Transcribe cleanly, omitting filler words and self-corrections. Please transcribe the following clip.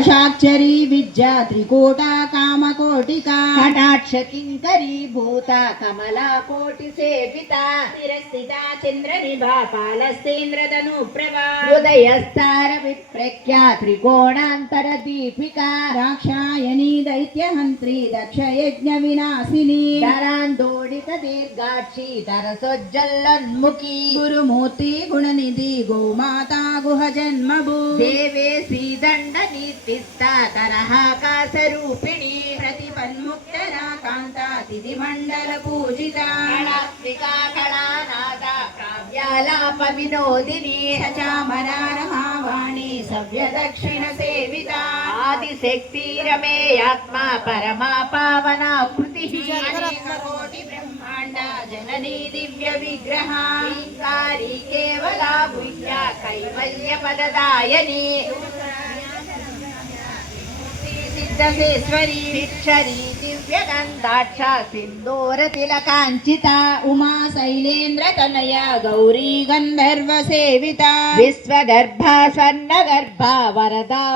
दशाक्षरी विद्या त्रिकोटा कामकोटिका कटाक्ष किंकरी भूता कमला कोटि सेविता निरस्थिता चंद्रनिभा पालस्तेन्द्रतनु प्रभा हृदयस्तार विप्रख्या त्रिकोणांतर दीपिका दाक्षायणी दैत्यहंत्री दक्ष यज्ञ विनाशिनी दरांदोडित दीर्घाक्षी दरसोज्जलोन्मुखी गुरुमूर्ति गुणनिधि गोमाता गुह जन्मभू देवेशी दंड नीतिस्ता तरहाकाशरूपिणी प्रतिपन्मुक्तरा कांता तिथि मंडल पूजिता कलात्मिका कलानादा काव्यालाप विनोदिनी सचामरारहावाणी सव्य दक्षिण सेविता आदिशक्ति रमेयात्मा परमा पावना कृति कोटि ब्रह्मांड जननी दिव्य विग्रह कारी केवला भुज्या कैवल्य पददायनी सिद्धेश्वरी भिक्षरी दिव्यगन्धाक्षा सिन्दूर तिलकाञ्चिता उमा शैलेन्द्र तनया गौरी गंधर्व सेविता विश्वगर्भा स्वर्णगर्भा वरदा